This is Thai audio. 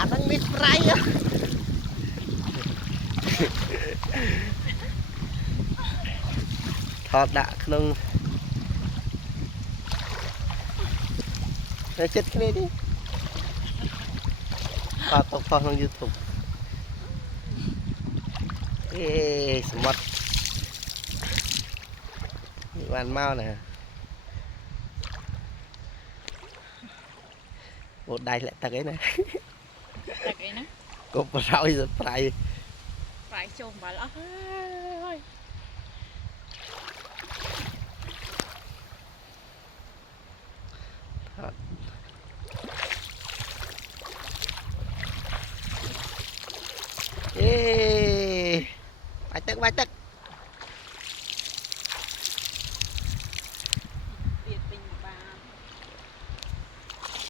อันนั้นไม่ไรอ่ะทอดดะขนมเจ็ดแค่นี้ดิทอดตกทอดลงยูทูบสมมติมีวันเมาน่ะโอ้ได้แหละตะกี้นะ แต่ไงนะ ก็ปลาเราจะไป ไปชมมาแล้วเฮ้ยเอ๊ไปตึก